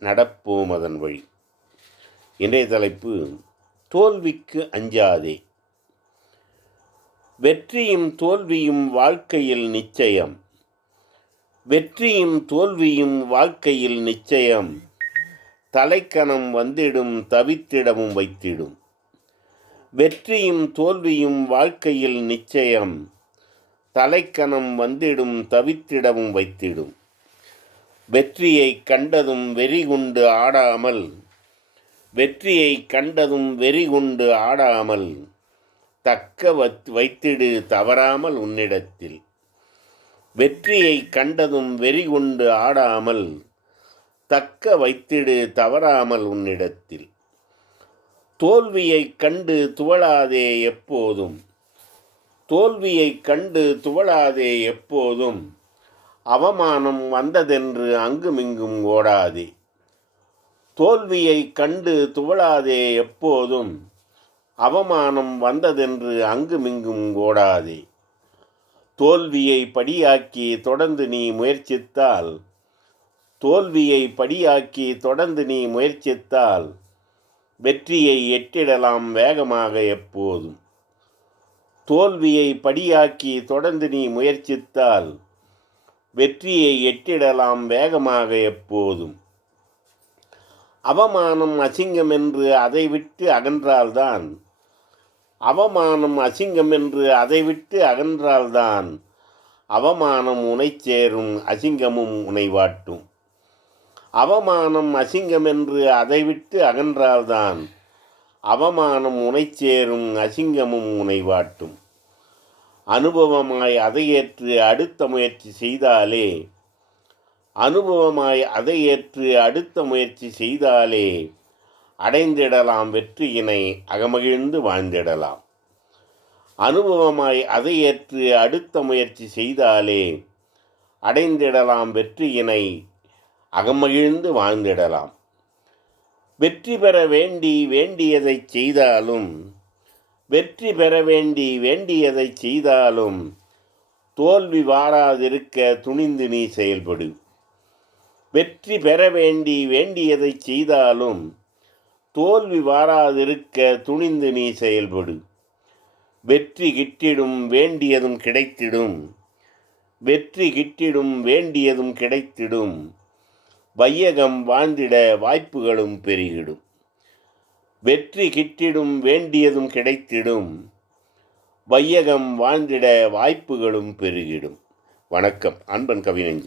நடப்போம் அதன் வழி. இன்றைய தலைப்பு தோல்விக்கு அஞ்சாதே. வெற்றியும் தோல்வியும் வாழ்க்கையில் நிச்சயம். வெற்றியும் தோல்வியும் வாழ்க்கையில் நிச்சயம். தலைக்கணம் வந்திடும் தவித்திடமும் வைத்திடும். வெற்றியும் தோல்வியும் வாழ்க்கையில் நிச்சயம். தலைக்கணம் வந்திடும் தவித்திடமும் வைத்திடும். வெற்றியை கண்டதும் வெறிகுண்டு ஆடாமல் வெற்றியை கண்டதும் வெறிகுண்டு ஆடாமல் தக்க வைத்திடு தவறாமல் உன்னிடத்தில். வெற்றியை கண்டதும் வெறிகுண்டு ஆடாமல் தக்க வைத்திடு தவறாமல் உன்னிடத்தில். தோல்வியை கண்டு துவளாதே எப்போதும் தோல்வியை கண்டு துவளாதே எப்போதும் அவமானம் வந்ததென்று அங்குமிங்கும் ஓடாதே. தோல்வியை கண்டு துவளாதே எப்போதும். அவமானம் வந்ததென்று அங்குமிங்கும் ஓடாதே. தோல்வியை படியாக்கி தொடர்ந்து நீ முயற்சித்தால் தோல்வியை படியாக்கி தொடர்ந்து நீ முயற்சித்தால் வெற்றியை எட்டிடலாம் வேகமாக எப்போதும். தோல்வியை படியாக்கி தொடர்ந்து நீ முயற்சித்தால் வெற்றியை எட்டிடலாம் வேகமாக எப்போதும். அவமானம் அசிங்கம் என்று அதை விட்டு அகன்றால்தான். அவமானம் அசிங்கம் என்று அதை விட்டு அகன்றால்தான். அவமானம் உனை சேரும் அசிங்கமும் உனைவாட்டும் அவமானம் அசிங்கம் என்று அதை விட்டு அகன்றால்தான். அவமானம் உனை சேரும் அசிங்கமும் உனைவாட்டும் அனுபவமாய் அதை ஏற்று அடுத்த முயற்சி செய்தாலே அனுபவமாய் அதை ஏற்று அடுத்த முயற்சி செய்தாலே அடைந்திடலாம் வெற்றியினை அகமகிழ்ந்து வாழ்ந்திடலாம். அனுபவமாய் அதை ஏற்று அடுத்த முயற்சி செய்தாலே அடைந்திடலாம் வெற்றியினை அகமகிழ்ந்து வாழ்ந்திடலாம். வெற்றி பெற வேண்டி வேண்டியதை செய்தாலும் வெற்றி பெற வேண்டி வேண்டியதை செய்தாலும் தோல்வி வாராதிருக்க துணிந்து நீ செயல்படு. வெற்றி பெற வேண்டி வேண்டியதை செய்தாலும் தோல்வி வாராதிருக்க துணிந்து நீ செயல்படு. வெற்றி கிட்டிடும் வேண்டியதும் கிடைத்திடும். வெற்றி கிட்டிடும் வேண்டியதும் கிடைத்திடும். வையகம் வாழ்ந்திட வாய்ப்புகளும் பெருகிடும். வெற்றி கிட்டிடும் வேண்டியதும் கிடைத்திடும். வையகம் வாழ்ந்திட வாய்ப்புகளும் பெருகிடும். வணக்கம். அன்பன் கவிஞன்